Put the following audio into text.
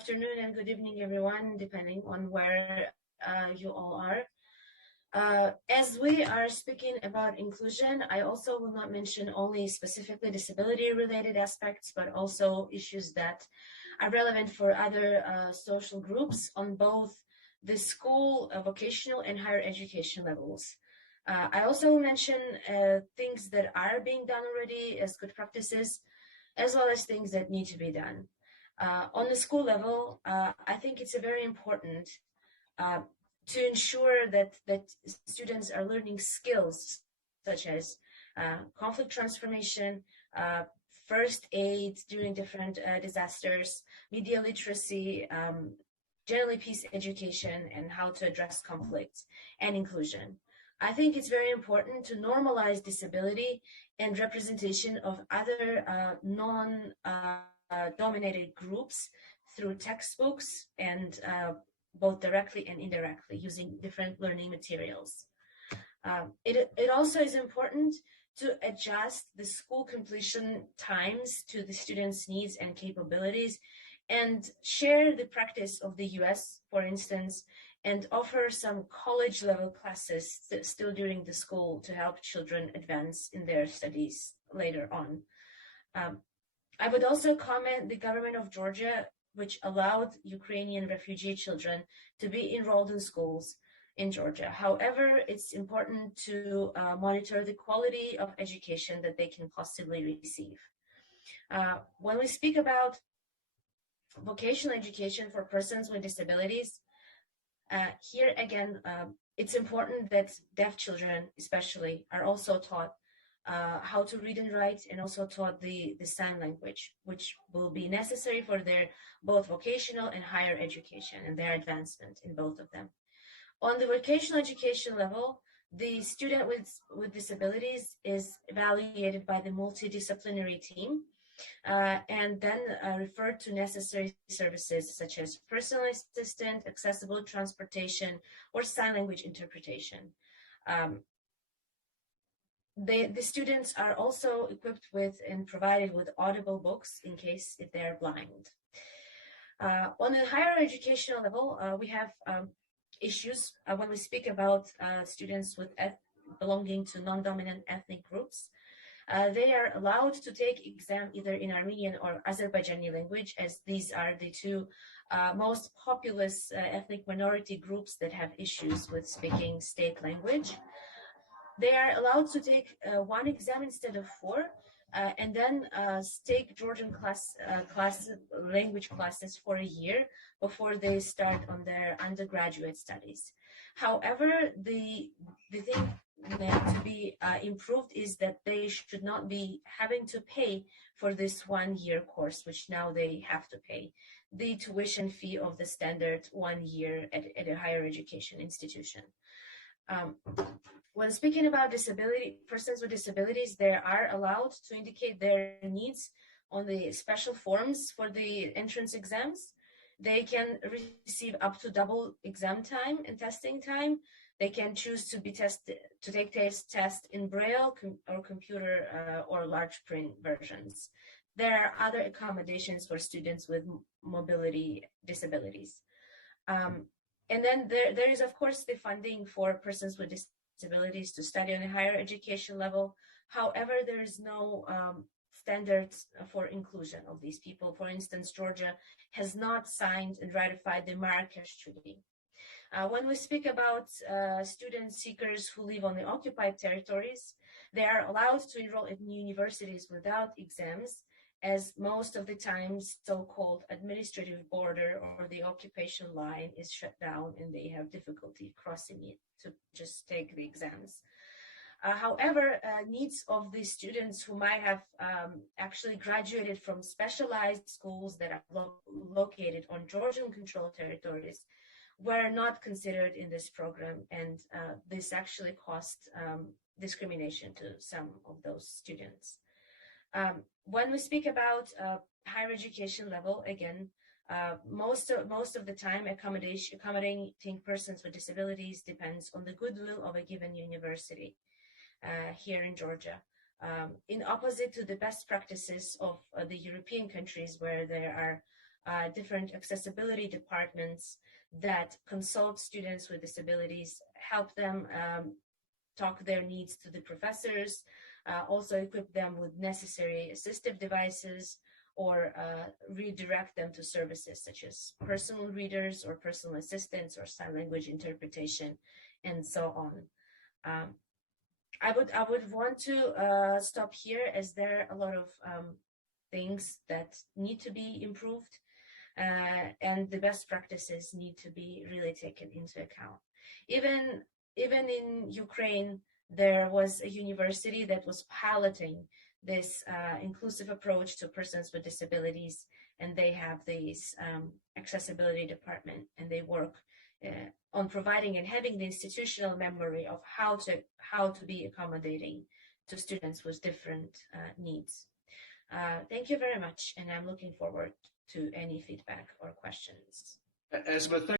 afternoon and good evening, everyone, depending on where you all are. As we are speaking about inclusion, I also will not mention only specifically disability-related aspects, but also issues that are relevant for other social groups on both the school, vocational, and higher education levels. I also mention things that are being done already as good practices, as well as things that need to be done. On the school level, I think it's very important to ensure that students are learning skills such as conflict transformation, first aid during different disasters, media literacy, generally peace education, and how to address conflict and inclusion. I think it's very important to normalize disability and representation of other non-dominated groups through textbooks and both directly and indirectly using different learning materials. It also is important to adjust the school completion times to the students' needs and capabilities and share the practice of the US, for instance, and offer some college level classes still during the school to help children advance in their studies later on. I would also comment the government of Georgia, which allowed Ukrainian refugee children to be enrolled in schools in Georgia. However, it's important to monitor the quality of education that they can possibly receive. When we speak about vocational education for persons with disabilities, here again, it's important that deaf children especially are also taught how to read and write, and also taught the sign language, which will be necessary for their both vocational and higher education and their advancement in both of them. On the vocational education level, the student with disabilities is evaluated by the multidisciplinary team and then referred to necessary services such as personal assistant, accessible transportation, or sign language interpretation. The students are also equipped with and provided with audible books in case if they're blind. On the higher educational level, we have issues when we speak about students with belonging to non-dominant ethnic groups. They are allowed to take exam either in Armenian or Azerbaijani language, as these are the two most populous ethnic minority groups that have issues with speaking state language. They are allowed to take one exam instead of four, and then take Georgian language classes for a year before they start on their undergraduate studies. However, the thing to be improved is that they should not be having to pay for this 1 year course, which now they have to pay the tuition fee of the standard 1 year at a higher education institution. When speaking about persons with disabilities, they are allowed to indicate their needs on the special forms for the entrance exams. They can receive up to double exam time and testing time. They can choose to take test in Braille or computer or large print versions. There are other accommodations for students with mobility disabilities. And then there is, of course, the funding for persons with disabilities to study on a higher education level. However, there is no standards for inclusion of these people. For instance, Georgia has not signed and ratified the Marrakesh Treaty. When we speak about student seekers who live on the occupied territories, they are allowed to enroll in universities without exams, as most of the time so-called administrative border or the occupation line is shut down and they have difficulty crossing it to just take the exams. However, needs of the students who might have actually graduated from specialized schools that are located on Georgian controlled territories were not considered in this program, and this actually caused discrimination to some of those students. When we speak about higher education level, again, most of the time accommodating persons with disabilities depends on the goodwill of a given university here in Georgia. In opposite to the best practices of the European countries, where there are different accessibility departments that consult students with disabilities, help them talk their needs to the professors, also equip them with necessary assistive devices, or redirect them to services such as personal readers or personal assistants or sign language interpretation, and so on. I would want to stop here, as there are a lot of things that need to be improved, and the best practices need to be really taken into account. Even in Ukraine, there was a university that was piloting this inclusive approach to persons with disabilities, and they have this accessibility department, and they work on providing and having the institutional memory of how to be accommodating to students with different needs. Thank you very much, and I'm looking forward to any feedback or questions. Esma,